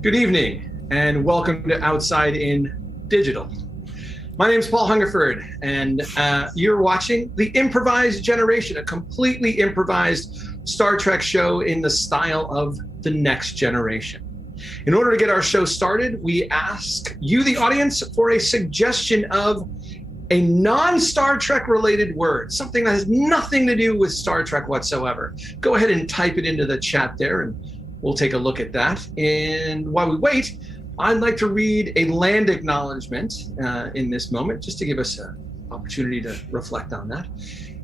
Good evening, and welcome to Outside in Digital. My name is Paul Hungerford, and you're watching the Improvised Generation, a completely improvised Star Trek show in the style of The Next Generation. In order to get our show started, we ask you, the audience, for a suggestion of a non-Star Trek related word, something that has nothing to do with Star Trek whatsoever. Go ahead and type it into the chat there, and we'll take a look at that. And while we wait, I'd like to read a land acknowledgement in this moment, just to give us an opportunity to reflect on that.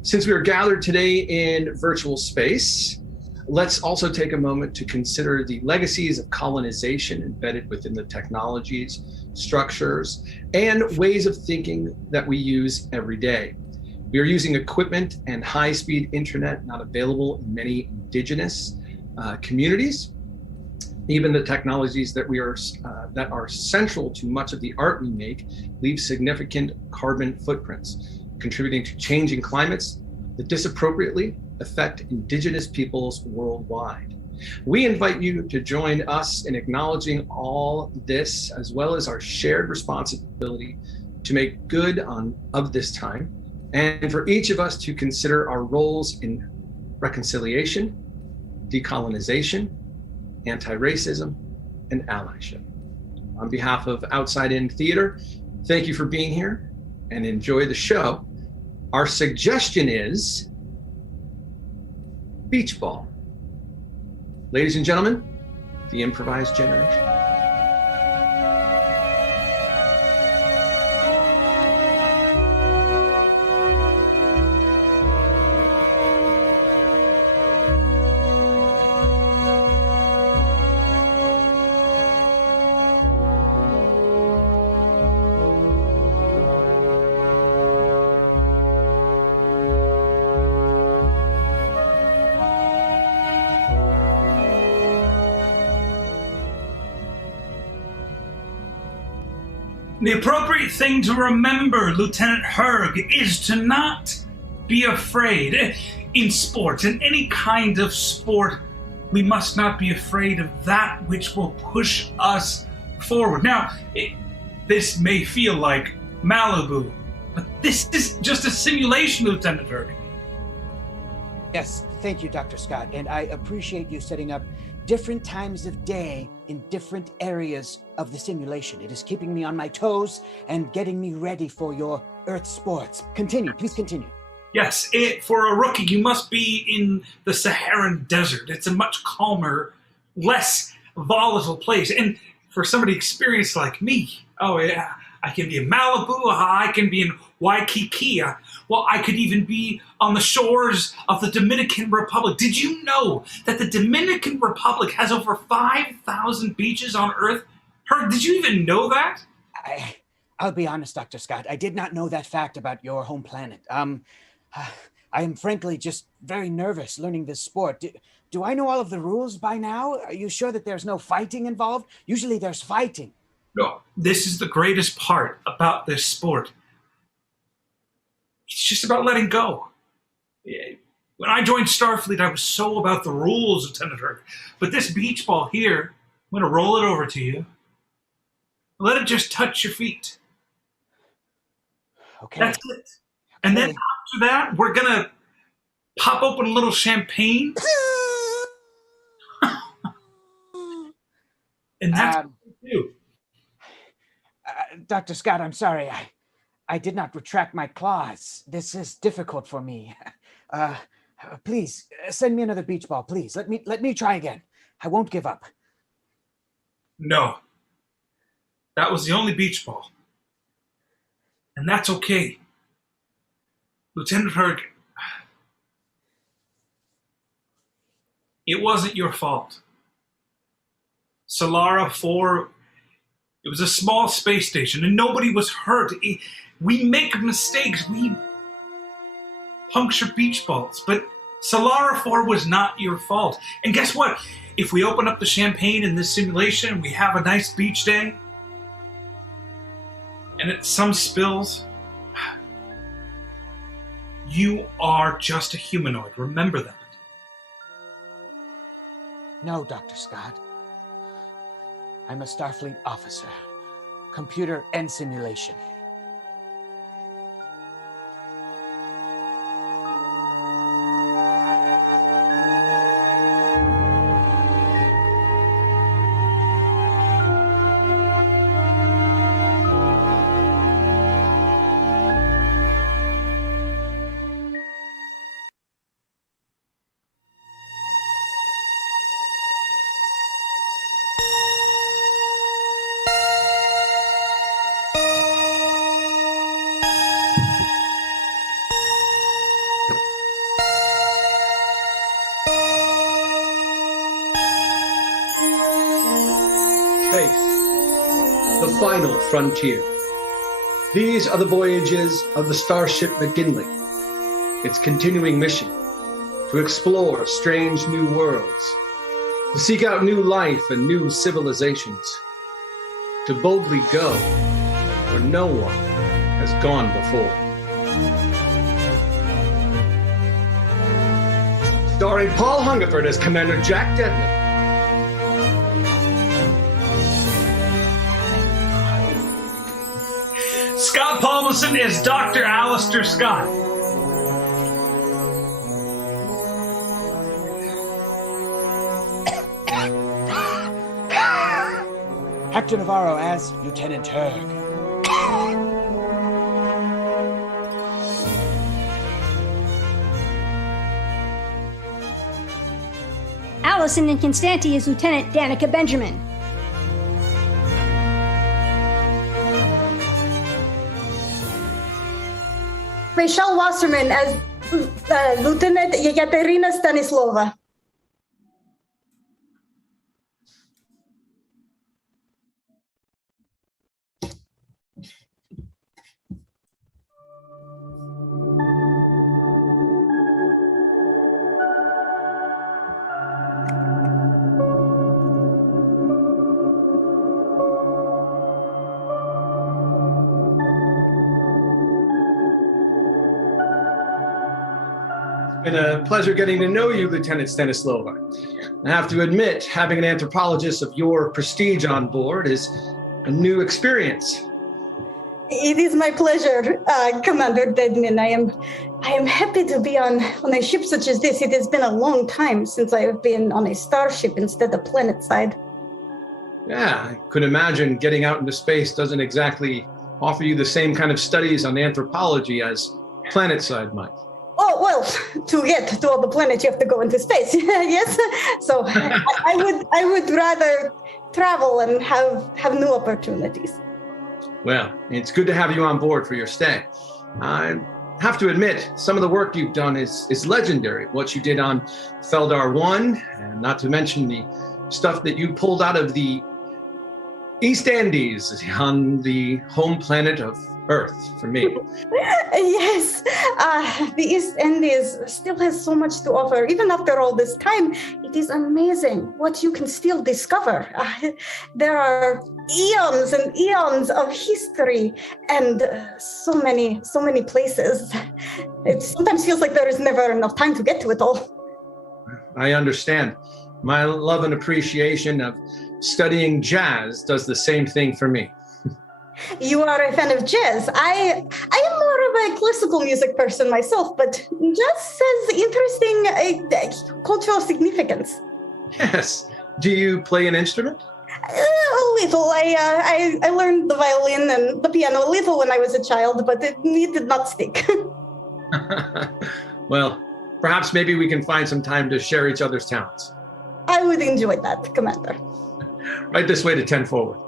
Since we are gathered today in virtual space, let's also take a moment to consider the legacies of colonization embedded within the technologies, structures, and ways of thinking that we use every day. We are using equipment and high-speed internet not available in many indigenous communities. Even the technologies that that are central to much of the art we make leave significant carbon footprints, contributing to changing climates that disappropriately affect indigenous peoples worldwide. We invite you to join us in acknowledging all this, as well as our shared responsibility to make good of this time, and for each of us to consider our roles in reconciliation, decolonization, anti-racism, and allyship. On behalf of Outside In Theater, thank you for being here and enjoy the show. Our suggestion is beach ball. Ladies and gentlemen, the Improvised Generation. The appropriate thing to remember, Lieutenant Herg, is to not be afraid. In sports, in any kind of sport, we must not be afraid of that which will push us forward. Now, this may feel like Malibu, but this is just a simulation, Lieutenant Herg. Yes, thank you, Dr. Scott, and I appreciate you setting up different times of day in different areas of the simulation. It is keeping me on my toes and getting me ready for your Earth sports. Continue, please continue. Yes, for a rookie, you must be in the Saharan desert. It's a much calmer, less volatile place. And for somebody experienced like me, oh yeah, I can be in Malibu, I can be in Waikiki. Well, I could even be on the shores of the Dominican Republic. Did you know that the Dominican Republic has over 5,000 beaches on Earth? Herg, did you even know that? I'll be honest, Dr. Scott. I did not know that fact about your home planet. I am frankly just very nervous learning this sport. Do I know all of the rules by now? Are you sure that there's no fighting involved? Usually there's fighting. No, this is the greatest part about this sport. It's just about letting go. When I joined Starfleet, I was so about the rules, Lieutenant Herg. But this beach ball here, I'm going to roll it over to you. Let it just touch your feet. Okay. That's it. And then after that, we're going to pop open a little champagne. And that's what we do. Dr. Scott, I'm sorry. I did not retract my claws. This is difficult for me. Please, send me another beach ball, please. Let me try again. I won't give up. No. That was the only beach ball. And that's okay. Lieutenant Herg, it wasn't your fault. Solara 4, it was a small space station and nobody was hurt. We make mistakes. We puncture beach balls. But Solara 4 was not your fault. And guess what? If we open up the champagne in this simulation and we have a nice beach day, and some spills, You are just a humanoid. Remember that. No, Dr. Scott. I'm a Starfleet officer. Computer and simulation. Space, the final frontier. These are the voyages of the starship McGinley. Its continuing mission: to explore strange new worlds, to seek out new life and new civilizations, to boldly go where no one has gone before. Starring Paul Hungerford as Commander Jack Dedman. Scott Paulson is Dr. Alistair Scott. Captain Navarro as Lieutenant Turg. Allison and Constanti is Lieutenant Danica Benjamin. Rachel Wasserman as Lieutenant Yekaterina Stanislova. It's been a pleasure getting to know you, Lieutenant Stanislova. I have to admit, having an anthropologist of your prestige on board is a new experience. It is my pleasure, Commander Dedman. I am happy to be on a ship such as this. It has been a long time since I have been on a starship instead of planetside. Yeah, I could imagine getting out into space doesn't exactly offer you the same kind of studies on anthropology as planetside might. Oh, well, to get to all the planets, you have to go into space. Yes. So I would rather travel and have new opportunities. Well, it's good to have you on board for your stay. I have to admit, some of the work you've done is legendary. What you did on Feldar 1, and not to mention the stuff that you pulled out of the East Indies on the home planet of Earth, for me. Yes, the East Indies still has so much to offer. Even after all this time, it is amazing what you can still discover. There are eons and eons of history and so many places. It sometimes feels like there is never enough time to get to it all. I understand. My love and appreciation of studying jazz does the same thing for me. You are a fan of jazz. I am more of a classical music person myself, but jazz has interesting cultural significance. Yes. Do you play an instrument? A little. I learned the violin and the piano a little when I was a child, but it did not stick. Well, perhaps maybe we can find some time to share each other's talents. I would enjoy that, Commander. Right this way to 10 forward.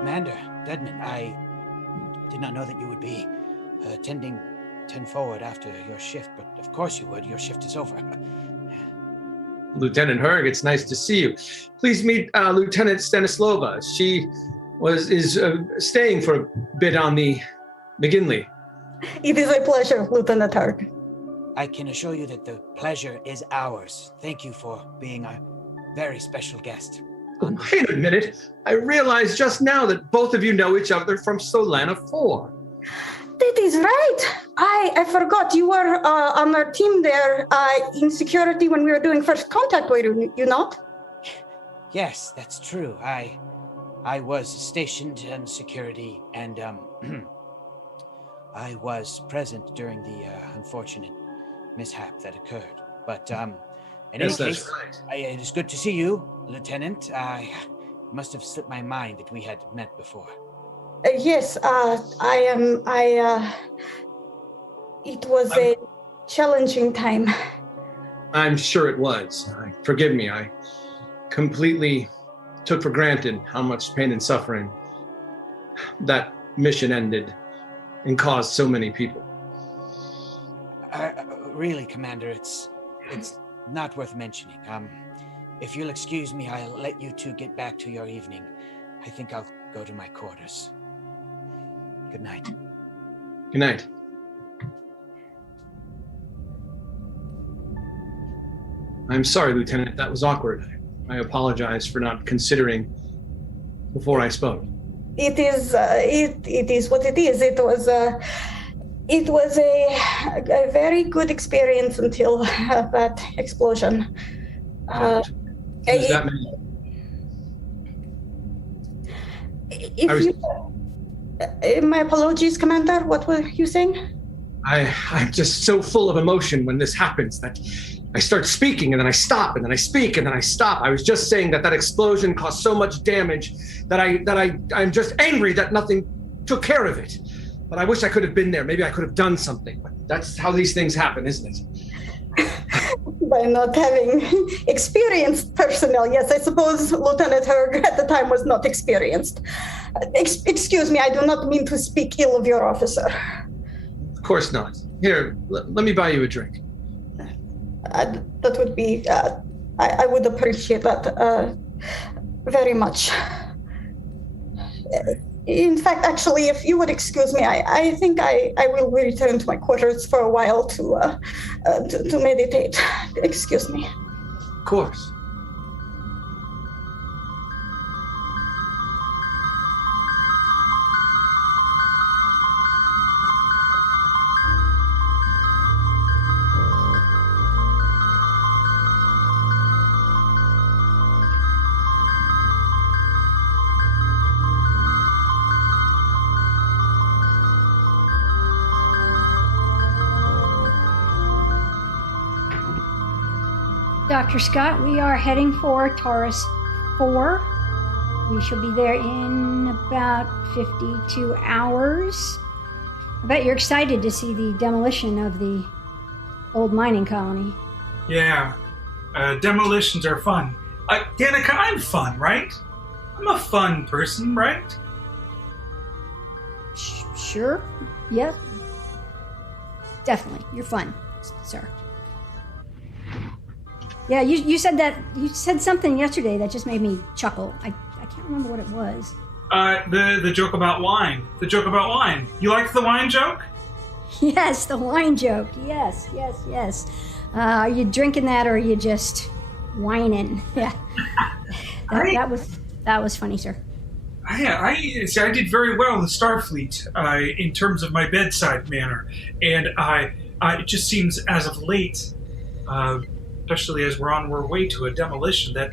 Commander Dedman, I did not know that you would be attending 10 forward after your shift, but of course you would. Your shift is over. Lieutenant Herg, it's nice to see you. Please meet Lieutenant Stanislova. She is staying for a bit on the McGinley. It is a pleasure, Lieutenant Herg. I can assure you that the pleasure is ours. Thank you for being a very special guest. Wait a minute. I realized just now that both of you know each other from Solana 4. That is right. I forgot you were on our team there in security when we were doing first contact, were you not? Yes, that's true. I was stationed in security, and I was present during the unfortunate mishap that occurred. But in any case, it is good to see you, Lieutenant. I must have slipped my mind that we had met before. Yes, it was a challenging time. I'm sure it was. Forgive me, I completely took for granted how much pain and suffering that mission ended and caused so many people. Really, Commander, it's not worth mentioning. If you'll excuse me, I'll let you two get back to your evening. I think I'll go to my quarters. Good night. Good night. I'm sorry, Lieutenant. That was awkward. I apologize for not considering before I spoke. It is what it is. It was a very good experience until that explosion. What does that mean? My apologies, Commander. What were you saying? I'm just so full of emotion when this happens that I start speaking and then I stop and then I speak and then I stop. I was just saying that explosion caused so much damage that I'm just angry that nothing took care of it. But I wish I could have been there. Maybe I could have done something. But that's how these things happen, isn't it? By not having experienced personnel. Yes, I suppose Lieutenant Herg at the time was not experienced. Excuse me, I do not mean to speak ill of your officer. Of course not. Here, let me buy you a drink. That would be, I would appreciate that very much. In fact, actually, if you would excuse me, I think I will return to my quarters for a while to meditate. Excuse me. Of course. Dr. Scott, we are heading for Taurus 4. We shall be there in about 52 hours. I bet you're excited to see the demolition of the old mining colony. Yeah, demolitions are fun. Danica, I'm fun, right? I'm a fun person, right? Sure. Yes. Definitely. You're fun, sir. Yeah, you said that. You said something yesterday that just made me chuckle. I can't remember what it was. The joke about wine. The joke about wine. You like the wine joke? Yes, the wine joke. Yes. Are you drinking that, or are you just whining? Yeah. That was funny, sir. I did very well in the Starfleet in terms of my bedside manner, and it just seems as of late. Especially as we're on our way to a demolition, that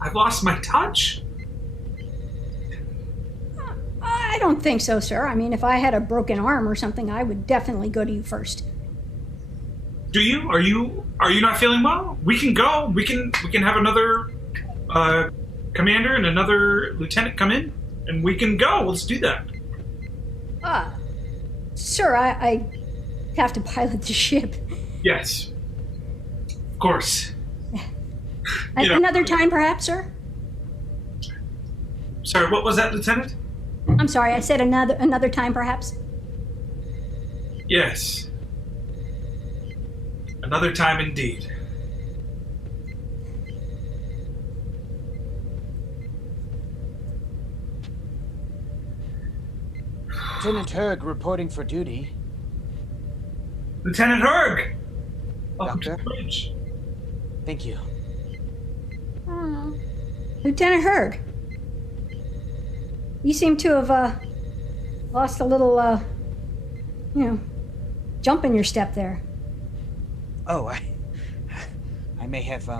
I've lost my touch. I don't think so, sir. I mean, if I had a broken arm or something, I would definitely go to you first. Do you? Are you not feeling well? We can go. We can have another commander and another lieutenant come in, and we can go. Let's do that. Sir, I have to pilot the ship. Yes. Of course. Another time, perhaps, sir? Sorry, what was that, Lieutenant? I'm sorry, I said another time, perhaps? Yes. Another time indeed. Lieutenant Herg reporting for duty. Lieutenant Herg! Welcome to Doctor? the bridge. Thank you. Lieutenant Herg, you seem to have lost a little, jump in your step there. Oh, I may have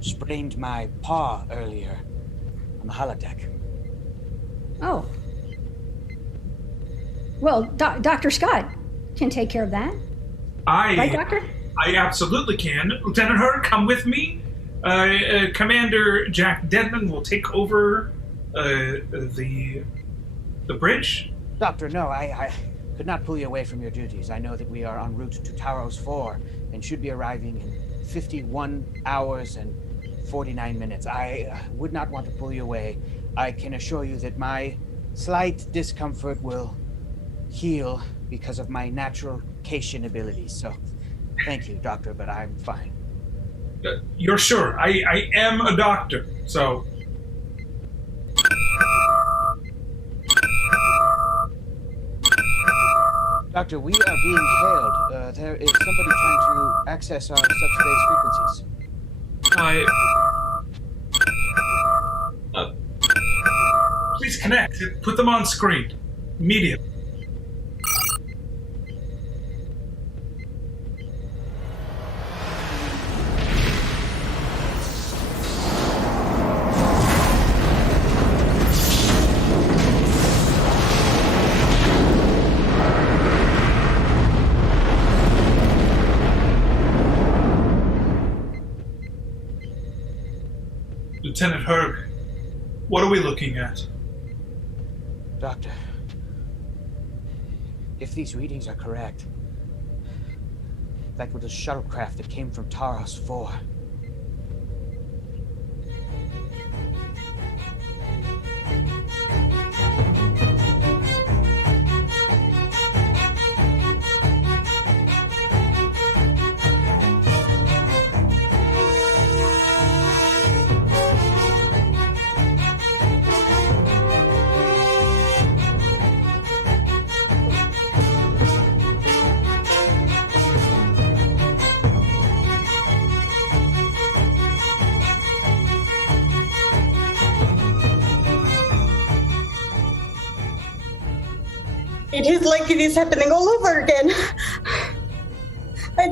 sprained my paw earlier on the holodeck. Oh. Well, Dr. Scott can take care of that. Right, Doctor? I absolutely can. Lieutenant Herg, come with me. Commander Jack Denman will take over the bridge. Doctor, no, I could not pull you away from your duties. I know that we are en route to Taros 4 and should be arriving in 51 hours and 49 minutes. I would not want to pull you away. I can assure you that my slight discomfort will heal because of my natural Cation abilities. So, thank you, Doctor, but I'm fine. You're sure? I am a doctor, so... Doctor, we are being hailed. There is somebody trying to access our subspace frequencies. Please connect. Put them on screen. Immediately. Lieutenant Herg, what are we looking at? Doctor, if these readings are correct, that was a shuttlecraft that came from Taros 4. It is like it is happening all over again. I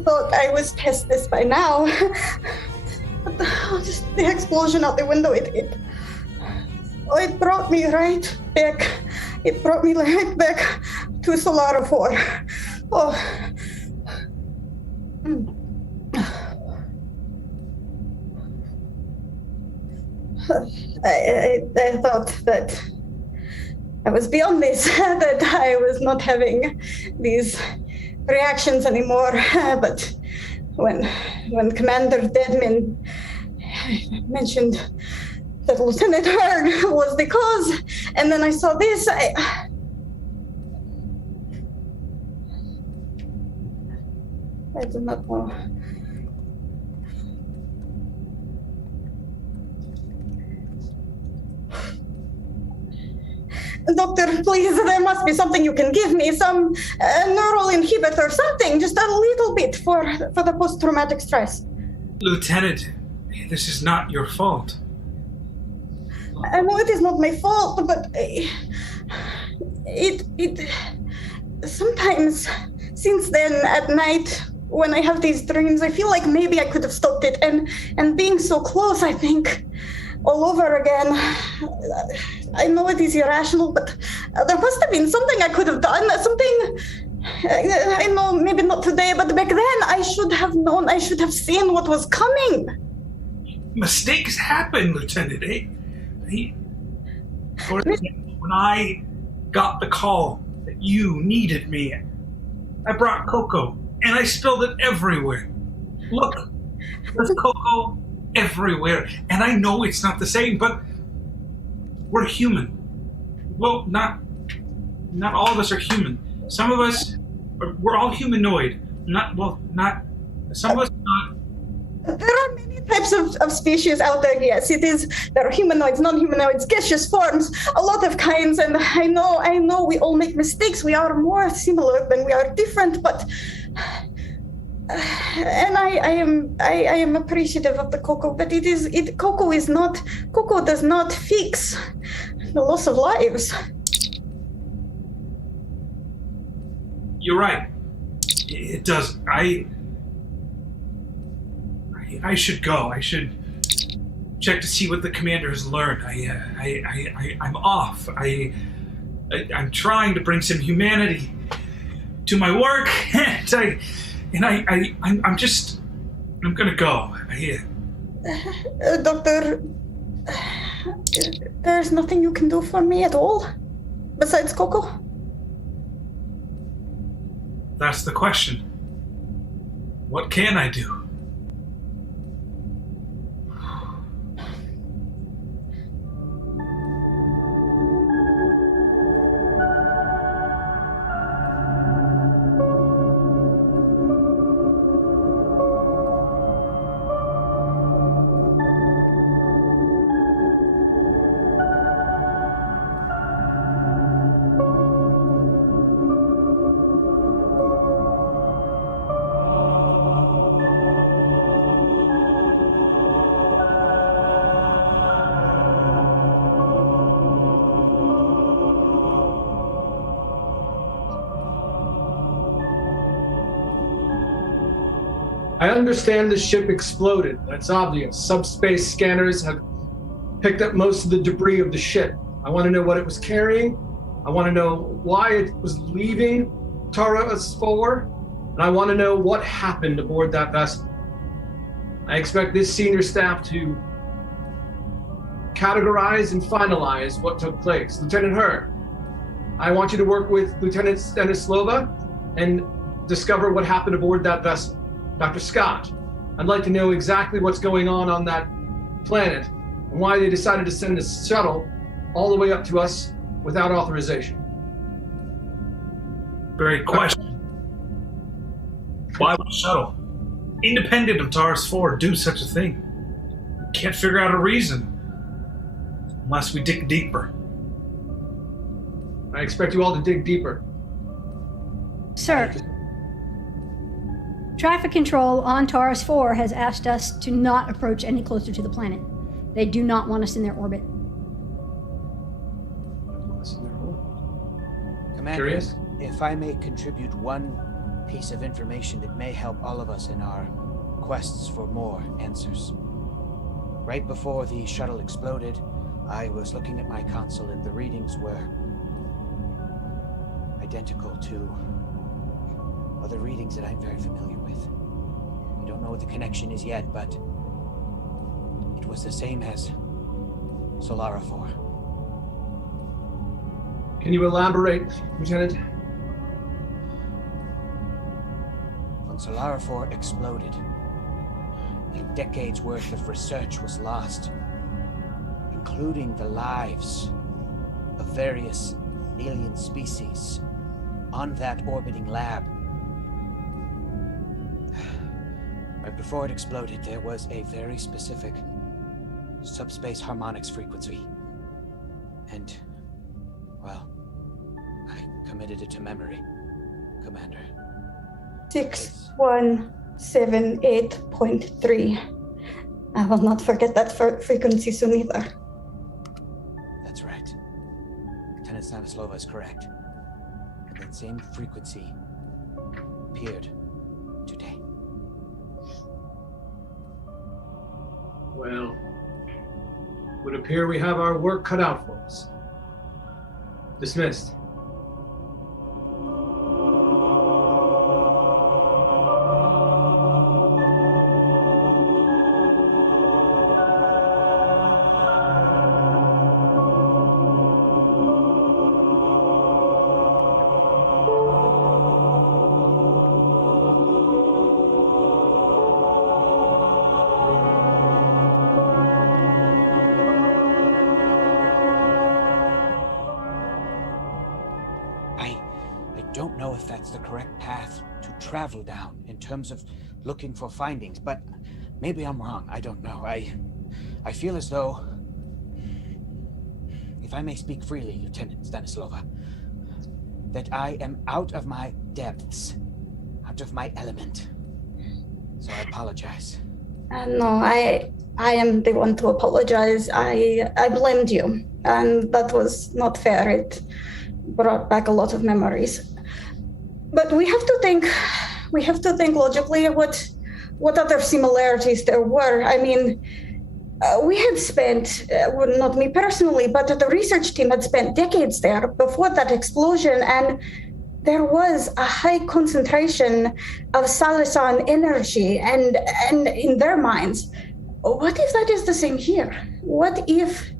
thought I was past this by now. But just the explosion out the window, it brought me right back. It brought me right back to Solara 4. Oh. I thought that I was beyond this, that I was not having these reactions anymore. But when Commander Deadman mentioned that Lieutenant Herg was the cause, and then I saw this, I do not know. Doctor, please, there must be something you can give me, some neural inhibitor, something, just a little bit for the post-traumatic stress. Lieutenant, this is not your fault. I know it is not my fault, but it sometimes, since then, at night, when I have these dreams, I feel like maybe I could have stopped it, and being so close, I think, all over again. I know it is irrational, but there must have been something I could have done, something, I know, maybe not today, but back then I should have known, I should have seen what was coming. Mistakes happen, Lieutenant. For example, when I got the call that you needed me, I brought cocoa, and I spilled it everywhere. Look, there's cocoa everywhere, and I know it's not the same, but we're human. Well, not all of us are human. Some of us, we're all humanoid. Some of us not. There are many types of species out there. Yes, there are humanoids, non-humanoids, gaseous forms, a lot of kinds. And I know we all make mistakes. We are more similar than we are different, but and I am appreciative of the cocoa, but cocoa does not fix the loss of lives. You're right. It does. I should go. I should check to see what the commander has learned. I'm off. I'm trying to bring some humanity to my work, I'm gonna go. Doctor, there's nothing you can do for me at all besides cocoa? That's the question. What can I do? I understand the ship exploded. That's obvious. Subspace scanners have picked up most of the debris of the ship. I want to know what it was carrying. I want to know why it was leaving Taurus 4. And I want to know what happened aboard that vessel. I expect this senior staff to categorize and finalize what took place. Lieutenant Hurd, I want you to work with Lieutenant Stanislova and discover what happened aboard that vessel. Dr. Scott, I'd like to know exactly what's going on that planet and why they decided to send a shuttle all the way up to us without authorization. Great question. Why would a shuttle, independent of Taurus 4, do such a thing? Can't figure out a reason unless we dig deeper. I expect you all to dig deeper. Sir, traffic control on Taurus 4 has asked us to not approach any closer to the planet. They do not want us in their orbit. Commander, Curious? if I may contribute one piece of information that may help all of us in our quests for more answers. Right before the shuttle exploded, I was looking at my console and the readings were identical to other readings that I'm very familiar with. We don't know what the connection is yet, but it was the same as Solara 4. Can you elaborate, Lieutenant? When Solara 4 exploded, a decade's worth of research was lost, including the lives of various alien species on that orbiting lab. Right before it exploded, there was a very specific subspace harmonics frequency. And, well, I committed it to memory, Commander. 6178.3. I will not forget that frequency soon either. That's right. Lieutenant Stanislova is correct. And that same frequency appeared today. Well, would appear we have our work cut out for us. Dismissed. The correct path to travel down in terms of looking for findings, but maybe I'm wrong. I don't know. I feel as though, if I may speak freely, Lieutenant Stanislova, that I am out of my depths, out of my element. So I apologize. No, I am the one to apologize. I blamed you, and that was not fair. It brought back a lot of memories. But we have to think logically what other similarities there were. I mean, we had spent, well, not me personally, but the research team had spent decades there before that explosion, and there was a high concentration of Salazan energy, and in their minds, what if that is the same here? What if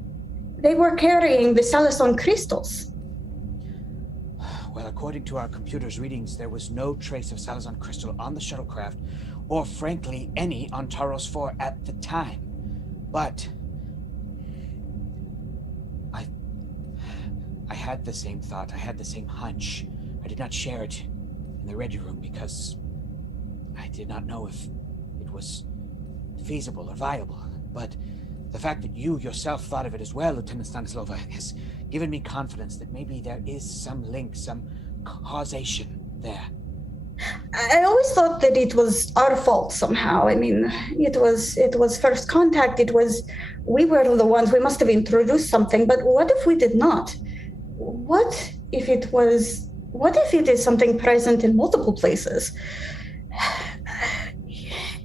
they were carrying the Salazan crystals? Well, according to our computer's readings, there was no trace of Salazan crystal on the shuttlecraft, or frankly, any on Taros 4 at the time. But I had the same thought, I had the same hunch. I did not share it in the ready room because I did not know if it was feasible or viable. But the fact that you yourself thought of it as well, Lieutenant Stanislova, has given me confidence that maybe there is some link, some causation there. I always thought that it was our fault somehow. I mean, it was first contact. We were the ones, we must have introduced something, but what if we did not? What if it is something present in multiple places?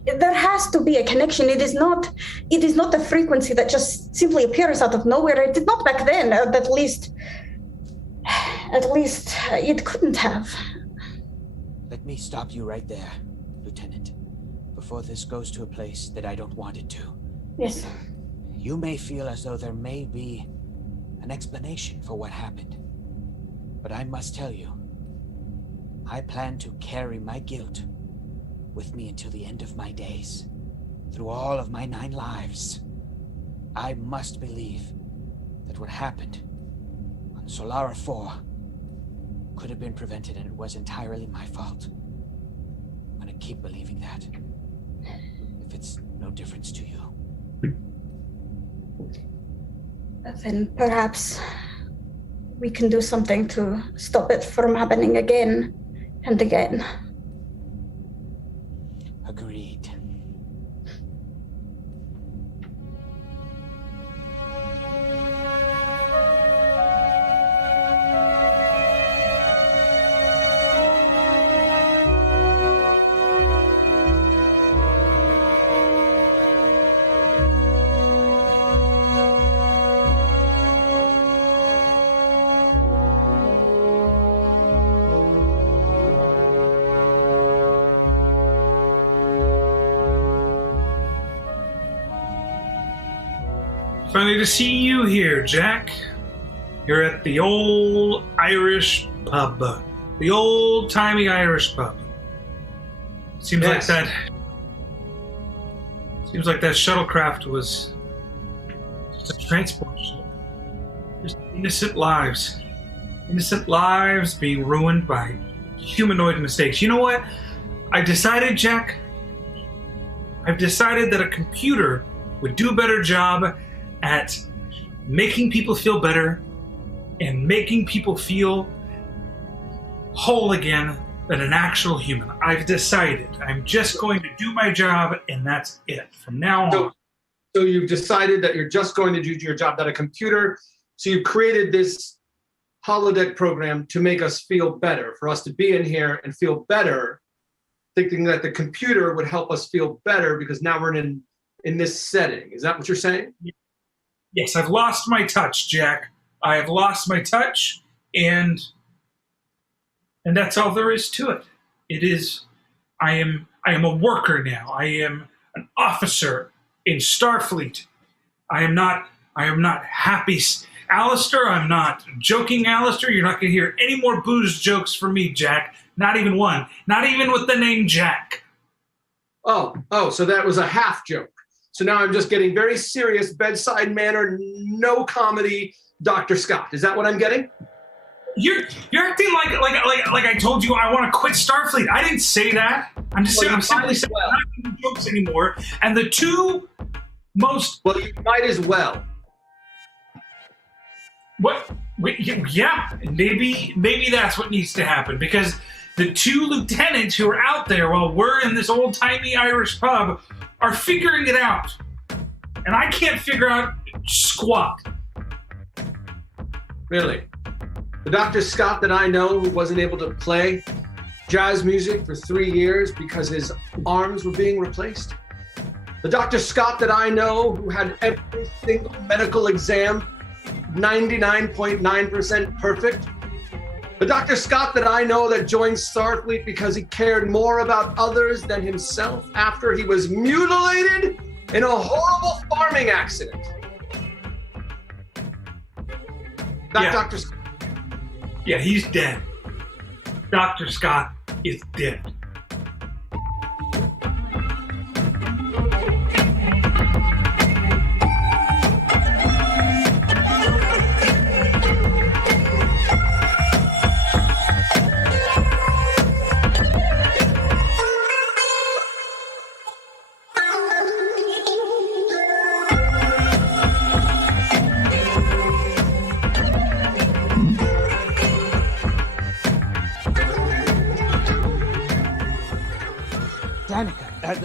There has to be a connection. It is not a frequency that just simply appears out of nowhere. It did not back then. At least it couldn't have. Let me stop you right there, Lieutenant, before this goes to a place that I don't want it to. Yes. You may feel as though there may be an explanation for what happened, but I must tell you, I plan to carry my guilt with me until the end of my days. Through all of my 9 lives, I must believe that what happened on Solara 4 could have been prevented, and it was entirely my fault. I'm gonna keep believing that, if it's no difference to you. Then perhaps we can do something to stop it from happening again and again. Agreed. Funny to see you here, Jack. You're at the old Irish pub. The old-timey Irish pub. Seems Yes. like that shuttlecraft was just a transport ship. Just innocent lives. Innocent lives being ruined by humanoid mistakes. You know what? I decided, Jack, I've decided that a computer would do a better job at making people feel better and making people feel whole again than an actual human. I've decided. I'm just going to do my job, and that's it from now on. So you've decided that you're just going to do your job, that a computer, so you created this holodeck program to make us feel better, for us to be in here and feel better, thinking that the computer would help us feel better because now we're in this setting. Is that what you're saying? Yes, I've lost my touch, Jack. I have lost my touch, and that's all there is to it. It is, I am a worker now. I am an officer in Starfleet. I am not happy, Alistair. I'm not joking, Alistair. You're not going to hear any more booze jokes from me, Jack. Not even one. Not even with the name Jack. Oh, so that was a half joke. So now I'm just getting very serious, bedside manner, no comedy, Dr. Scott. Is that what I'm getting? You're acting like I told you I want to quit Starfleet. I didn't say that. I'm simply might saying as I'm well. not doing jokes anymore. And the two most Well, you might as well. yeah, maybe that's what needs to happen, because the two lieutenants who are out there while we're in this old-timey Irish pub are figuring it out. And I can't figure out squat. Really. The Dr. Scott that I know who wasn't able to play jazz music for 3 years because his arms were being replaced. The Dr. Scott that I know who had every single medical exam 99.9% perfect. The Dr. Scott that I know that joined Starfleet because he cared more about others than himself after he was mutilated in a horrible farming accident. Yeah. Dr. Scott. Yeah, he's dead. Dr. Scott is dead.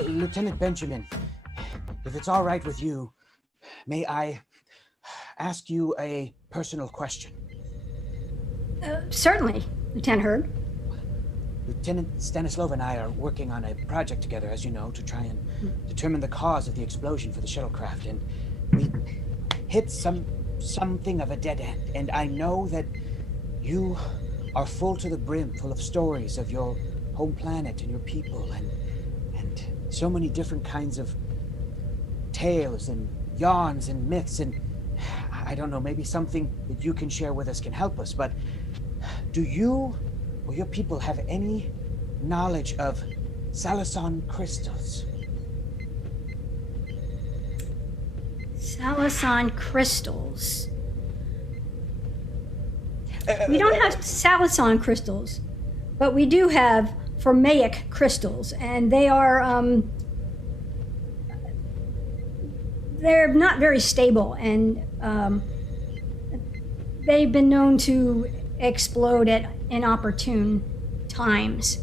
Lieutenant Benjamin, if it's all right with you, may I ask you a personal question? Certainly, Lieutenant Hurd. Lieutenant Stanislav and I are working on a project together, as you know, to try and determine the cause of the explosion for the shuttlecraft, and we hit something of a dead end. And I know that you are full to the brim, full of stories of your home planet and your people, and so many different kinds of tales and yarns and myths, and I don't know, maybe something that you can share with us can help us, but do you or your people have any knowledge of Salison crystals? Salison crystals. We don't have Salison crystals, but we do have formaic crystals, and they are they're not very stable, and they've been known to explode at inopportune times.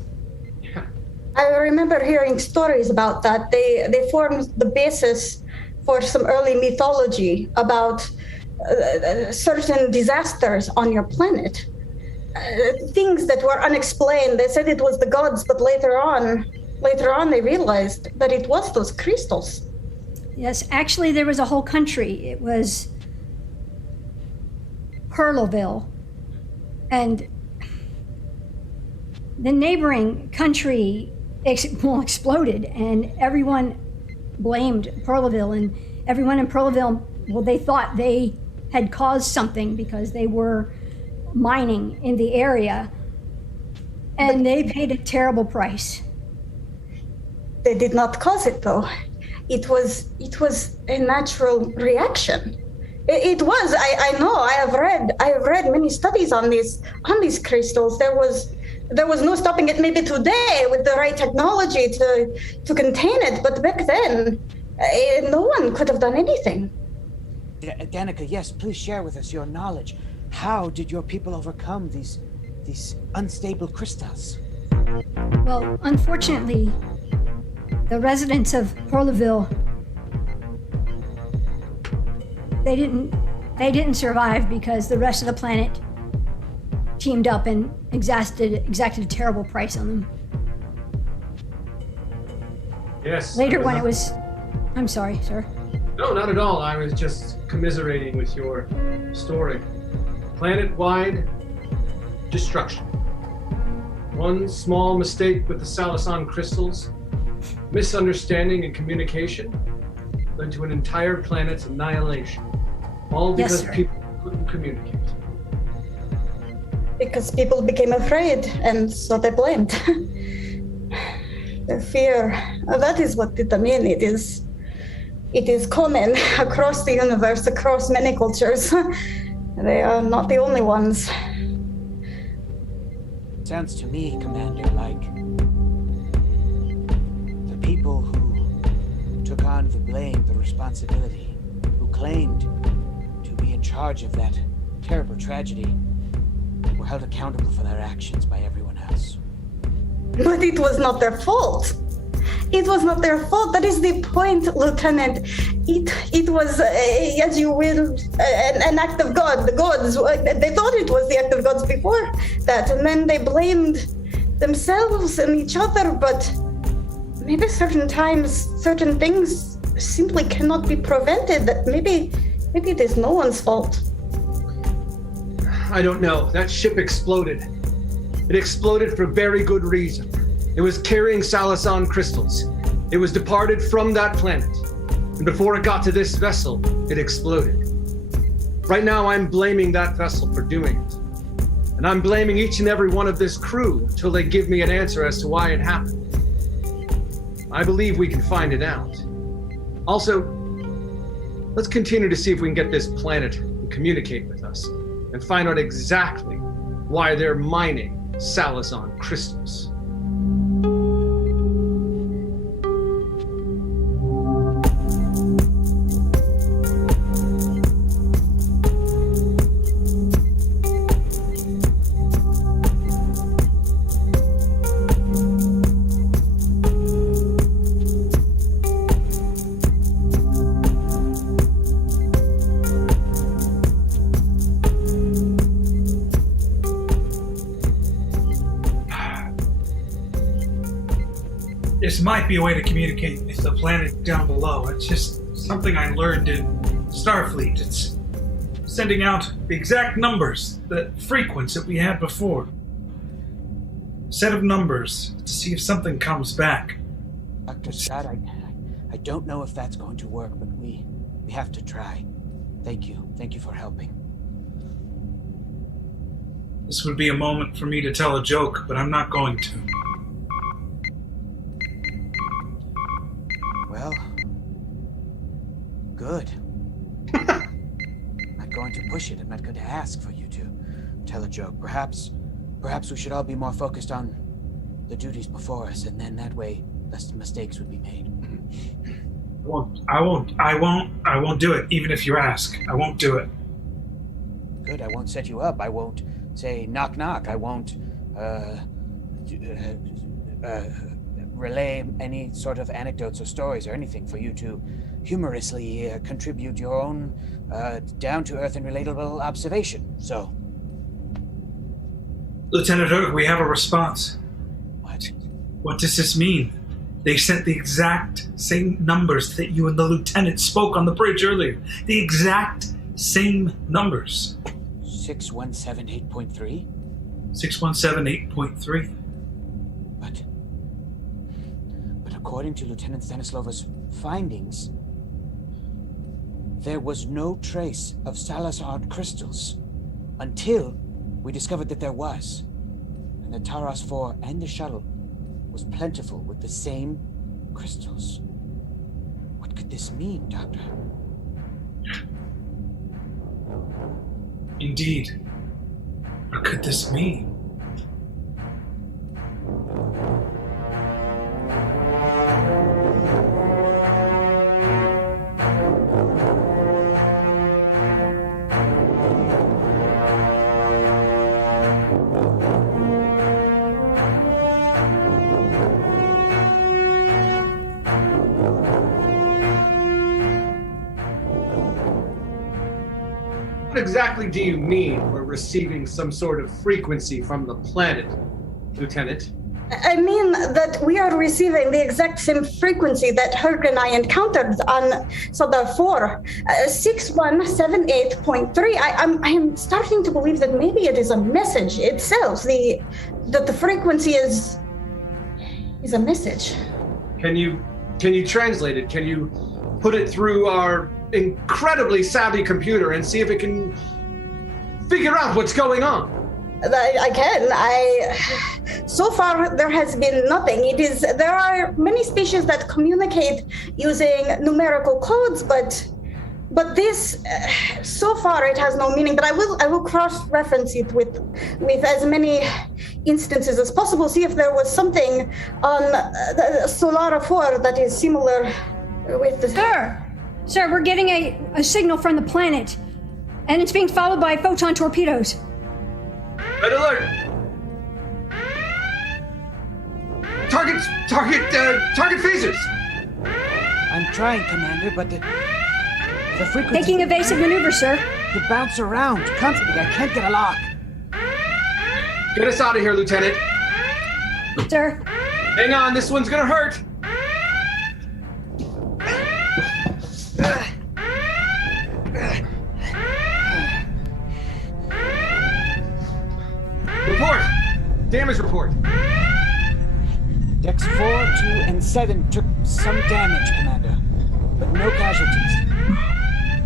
I remember hearing stories about that. They formed the basis for some early mythology about certain disasters on your planet. Things that were unexplained. They said it was the gods, but later on they realized that it was those crystals. Yes, actually there was a whole country. It was Hurlville, and the neighboring country exploded, and everyone blamed Hurlville, and everyone in Hurlville, well, they thought they had caused something because they were mining in the area, and they paid a terrible price. They did not cause it, though. It was a natural reaction. It was. I know. I have read many studies on these crystals. There was no stopping it. Maybe today with the right technology to contain it, but back then, no one could have done anything. Danica, yes, please share with us your knowledge. How did your people overcome these unstable crystals? Well, unfortunately, the residents of Hurlville, they didn't survive because the rest of the planet teamed up and exacted a terrible price on them. Yes. Later when it was... I'm sorry, sir. No, not at all. I was just commiserating with your story. Planet-wide destruction. One small mistake with the Salison crystals, misunderstanding and communication, led to an entire planet's annihilation. All because people couldn't communicate. Because people became afraid, and so they blamed. The fear, that is what it means. It is common across the universe, across many cultures. They are not the only ones. Sounds to me, Commander, like people who took on the blame, the responsibility, who claimed to be in charge of that terrible tragedy, were held accountable for their actions by everyone else. But it was not their fault. It was not their fault. That is the point, Lieutenant. It was, as you will, an act of God. The gods, they thought it was the act of gods before that, and then they blamed themselves and each other, but maybe certain times, certain things simply cannot be prevented. That maybe it is no one's fault. I don't know. That ship exploded. It exploded for very good reason. It was carrying Salazar crystals. It was departed from that planet. And before it got to this vessel, it exploded. Right now, I'm blaming that vessel for doing it. And I'm blaming each and every one of this crew until they give me an answer as to why it happened. I believe we can find it out. Also, let's continue to see if we can get this planet to communicate with us and find out exactly why they're mining Salazar crystals. This might be a way to communicate with the planet down below. It's just something I learned in Starfleet. It's sending out the exact numbers, the frequency that we had before. Set of numbers to see if something comes back. Dr. Scott, I don't know if that's going to work, but we have to try. Thank you. Thank you for helping. This would be a moment for me to tell a joke, but I'm not going to. Well, good. I'm not going to push it. I'm not going to ask for you to tell a joke. Perhaps we should all be more focused on the duties before us, and then that way less mistakes would be made. I won't do it, even if you ask. I won't do it. Good, I won't set you up. I won't say knock knock. I won't relay any sort of anecdotes or stories or anything for you to humorously contribute your own down-to-earth and relatable observation. So, Lieutenant Erg, we have a response. what? What does this mean? They sent the exact same numbers that you and the lieutenant spoke on the bridge earlier. The exact same numbers. 6178.3? 6178.3. But according to Lieutenant Stanislova's findings, there was no trace of Salazar crystals until we discovered that there was. And the Taras 4 and the shuttle was plentiful with the same crystals. What could this mean, Doctor? Indeed. What could this mean? What exactly do you mean we're receiving some sort of frequency from the planet, Lieutenant? I mean that we are receiving the exact same frequency that Herc and I encountered on Sodar 4, 6178.3. I am starting to believe that maybe it is a message itself, that the frequency is a message. Can you translate it? Can you put it through our incredibly savvy computer and see if it can figure out what's going on? I can. So far there has been nothing. There are many species that communicate using numerical codes, but But this, so far, it has no meaning. But I will cross-reference it with as many instances as possible. See if there was something on the Solara 4 that is similar with the. Sir, we're getting a signal from the planet, and it's being followed by photon torpedoes. Red alert! Target phasers! I'm trying, Commander, but the frequency... Taking evasive maneuver, sir. To bounce around constantly. I can't get a lock. Get us out of here, Lieutenant. Sir. Hang on, this one's gonna hurt. Report! Damage report. Decks 4, 2, and 7 took some damage, Commander, but no casualties.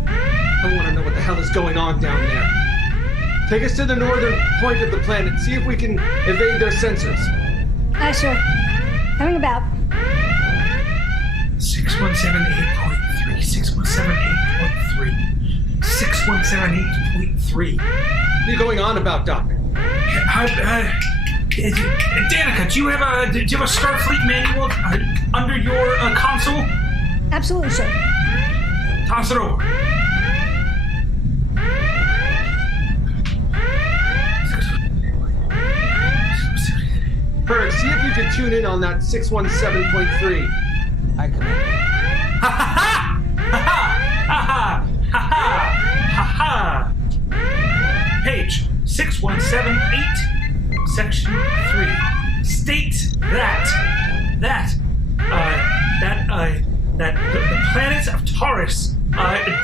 I want to know what the hell is going on down there. Take us to the northern point of the planet. See if we can evade their sensors. Aye, sir. Coming about. 6178.3, 6178.3, 6178.3. What are you going on about, Doctor? Danica, do you have a Starfleet manual under your console? Absolutely, sir. Toss it over. Berg, see if you can tune in on that 617.3. I Commander. Ha ha ha! Ha ha! Ha ha! Ha ha! Page 6178, section 3 states that the planets of Taurus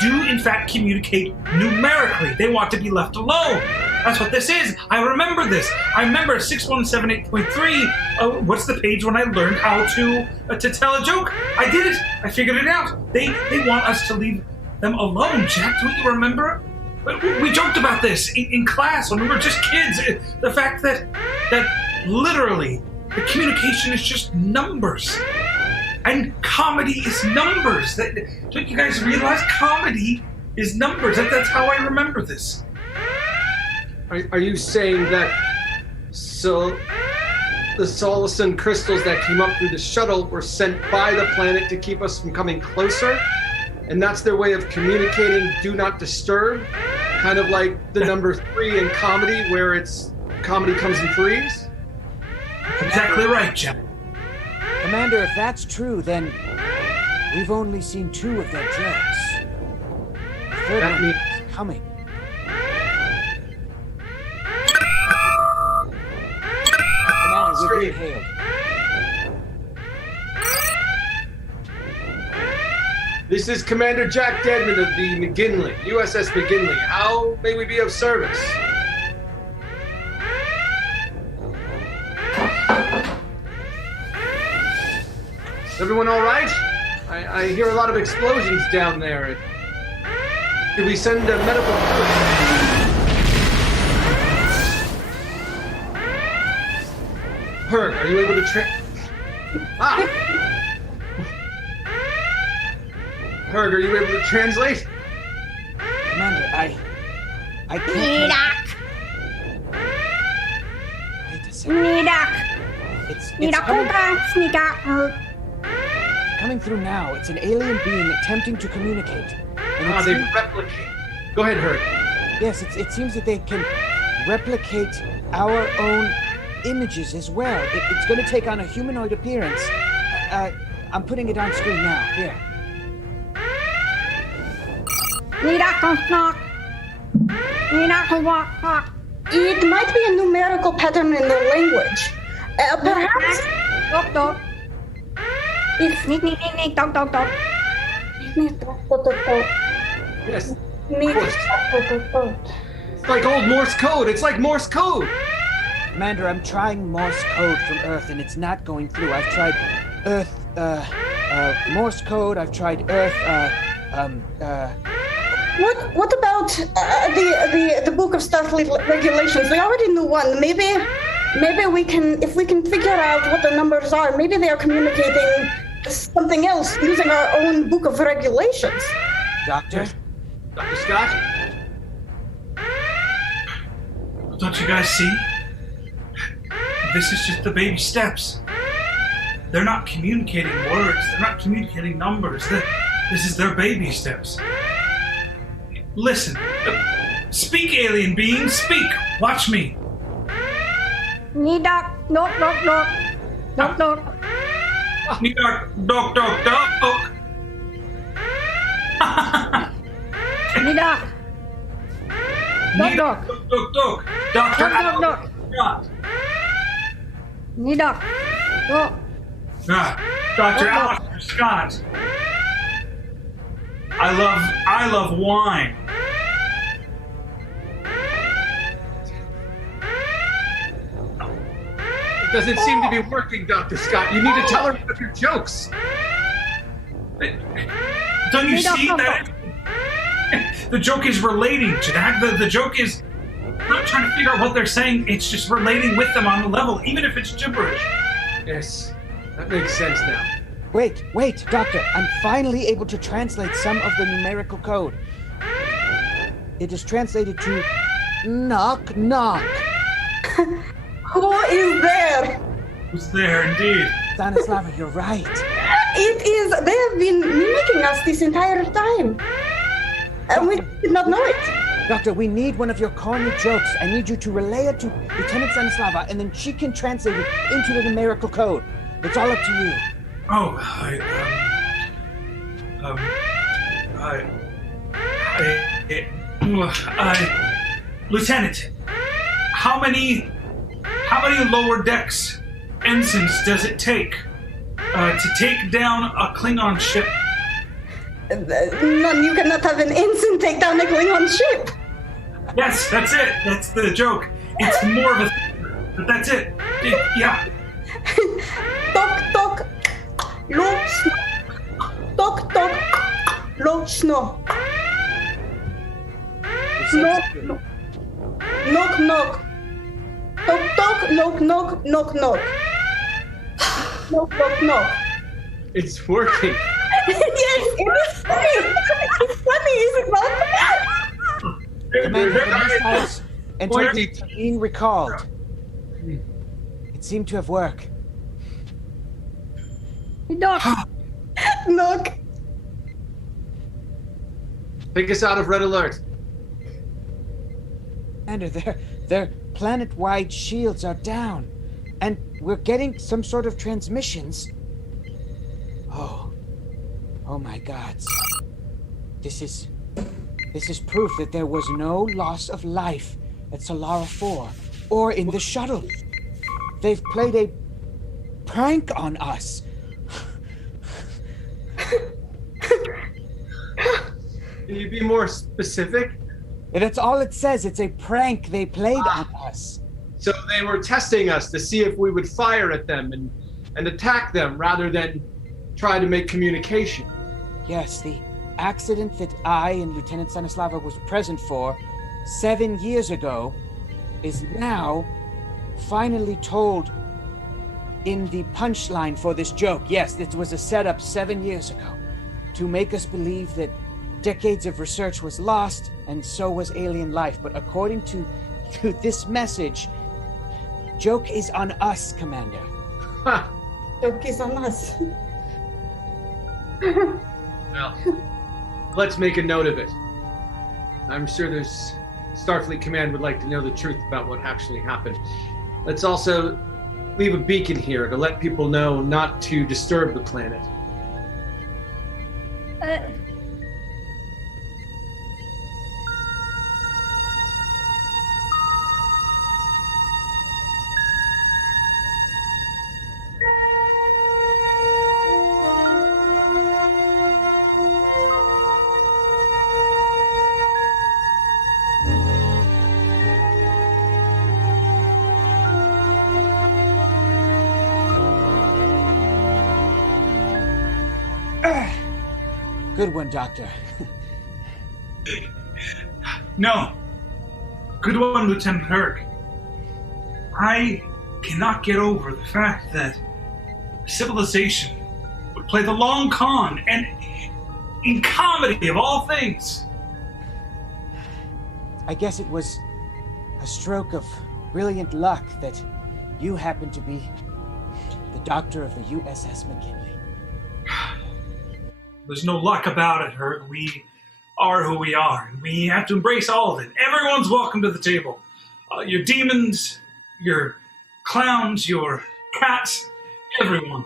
do in fact communicate numerically. They want to be left alone. That's what this is. I remember this. I remember 6178.3. What's the page when I learned how to tell a joke? I did it. I figured it out. They want us to leave them alone. Jack, don't you remember? We joked about this in class when we were just kids. The fact that literally the communication is just numbers. And comedy is numbers. Don't you guys realize comedy is numbers? That's how I remember this. Are you saying that the Solacen crystals that came up through the shuttle were sent by the planet to keep us from coming closer? And that's their way of communicating do not disturb? Kind of like the number 3 in comedy, where comedy comes in threes? Exactly right, Jack. Commander, if that's true, then we've only seen 2 of their jokes. The third one is coming. Commander, we're being hailed. This is Commander Jack Dedman of the McGinley, USS McGinley. How may we be of service? Is everyone all right? I hear a lot of explosions down there. Did we send a medical... Herg, are you able to Herg, are you able to translate? Commander, I can't... It's coming through now. It's an alien being attempting to communicate. And They replicate. Go ahead, Herg. Yes, it seems that they can replicate our own images as well. It's going to take on a humanoid appearance. I'm putting it on screen now. Here. It might be a numerical pattern in their language. Perhaps. Yes. It's like old Morse code. It's like Morse code. Commander, I'm trying Morse code from Earth, and it's not going through. I've tried Earth, Morse code. I've tried Earth, What about the Book of Starfleet regulations? We already knew one. Maybe we can, if we can figure out what the numbers are, maybe they are communicating something else using our own Book of Regulations. Doctor, Dr. Scott? Don't you guys see? This is just the baby steps. They're not communicating words. They're not communicating numbers. This is their baby steps. Listen. Speak, alien being. Speak. Watch me. Nidak, knock, knock, knock. Knock, knock. Doc, doc, doc, doc. Nidak. Knock, knock. Doc, doc. Dr. Knock, knock, Scott. Nidak. Knock. Dr. Alistair Scott. I love wine. It doesn't seem to be working, Dr. Scott. You need to tell her about your jokes. Don't you see that? The joke is relating to that. The joke is not trying to figure out what they're saying. It's just relating with them on a level, even if it's gibberish. Yes, that makes sense now. Wait, Doctor. I'm finally able to translate some of the numerical code. It is translated to knock, knock. Who is there? Who's there, indeed? Stanislava, you're right. It is. They have been mimicking us this entire time. And we did not know it. Doctor, we need one of your corny jokes. I need you to relay it to Lieutenant Stanislava, and then she can translate it into the numerical code. It's all up to you. Oh, Lieutenant, how many lower decks ensigns does it take to take down a Klingon ship? None. You cannot have an ensign take down a Klingon ship. Yes, that's it. That's the joke. It's more of a but that's it. Yeah. Tok, tok. Low snow. Tok, tok. Low snow. Knock, knock, knock. Tok, tok, knock, knock, knock, knock. Knock, knock, knock. It's working. Yes, it is funny. It's funny, is it not? Commander, the missiles and targets are being recalled. It seemed to have worked. Knock. Knock. Take us out of red alert. Commander, their planet-wide shields are down, and we're getting some sort of transmissions. Oh my gods. This is proof that there was no loss of life at Solara 4 or in the shuttle. They've played a prank on us. Can you be more specific? That's all it says. It's a prank they played on us. So they were testing us to see if we would fire at them and attack them rather than try to make communication. Yes, the accident that I and Lieutenant Stanislava was present for 7 years ago is now finally told in the punchline for this joke. Yes, this was a setup 7 years ago to make us believe that decades of research was lost and so was alien life. But according to this message, joke is on us, Commander. Ha! Joke is on us. Well, let's make a note of it. I'm sure there's Starfleet Command would like to know the truth about what actually happened. Let's also leave a beacon here to let people know not to disturb the planet. Good one, Doctor. No. Good one, Lieutenant Herc. I cannot get over the fact that civilization would play the long con, and in comedy of all things, I guess it was a stroke of brilliant luck that you happened to be the doctor of the USS McGinley. There's no luck about it, Herg. We are who we are, and we have to embrace all of it. Everyone's welcome to the table. Your demons, your clowns, your cats, everyone.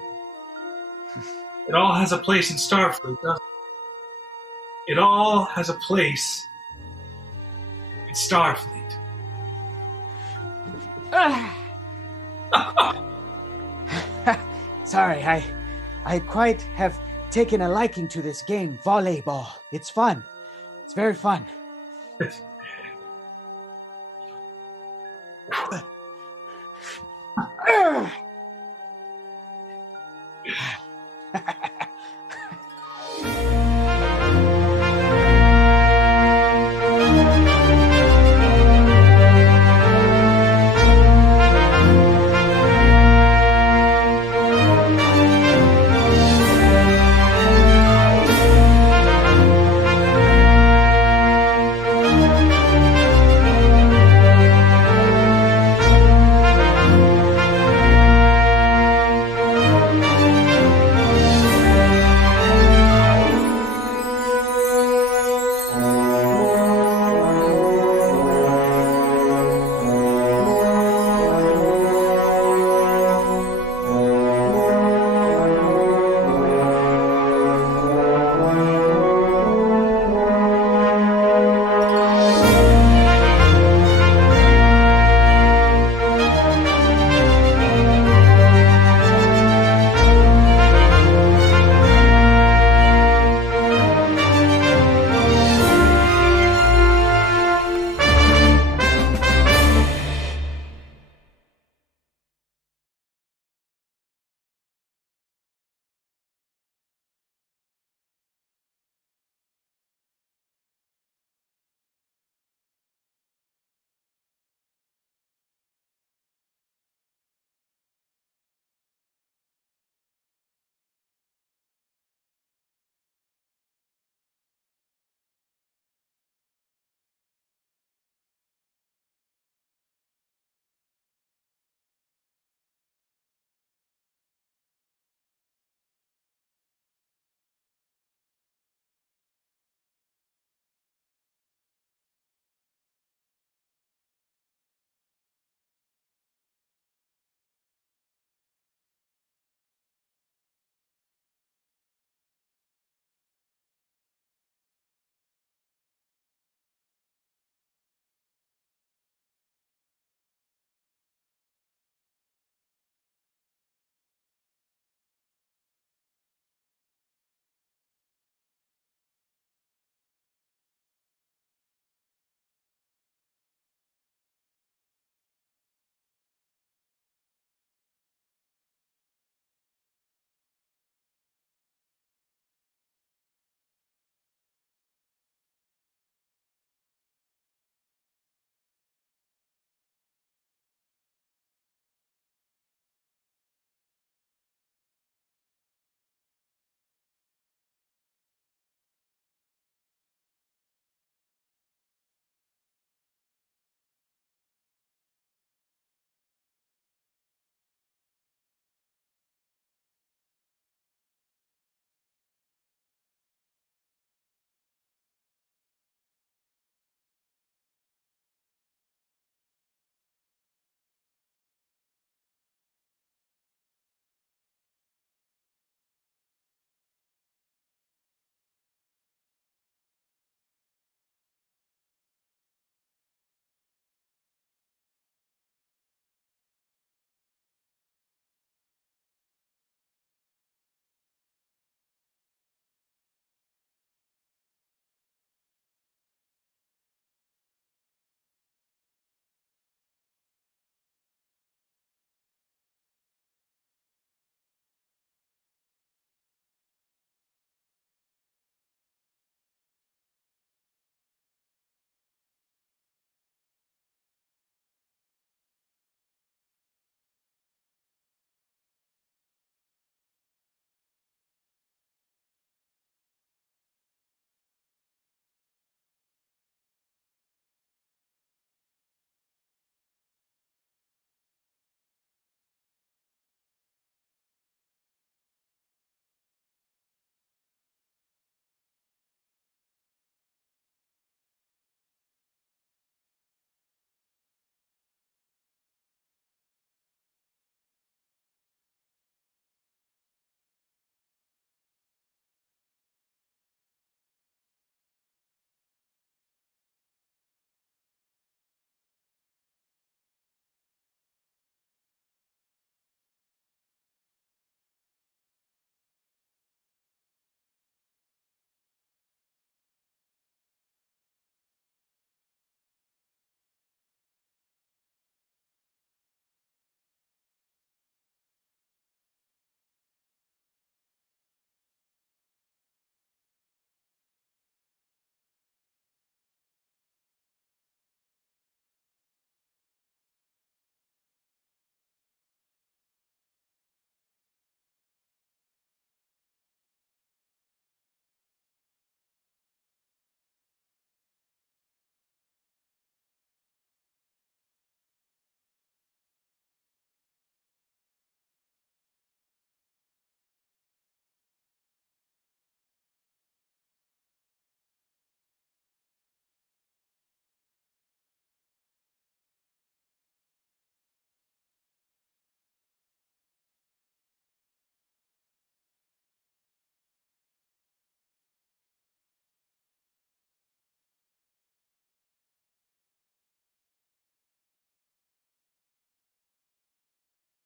It all has a place in Starfleet, doesn't it? It all has a place in Starfleet. Sorry, I quite have taken a liking to this game, volleyball. It's fun. It's very fun.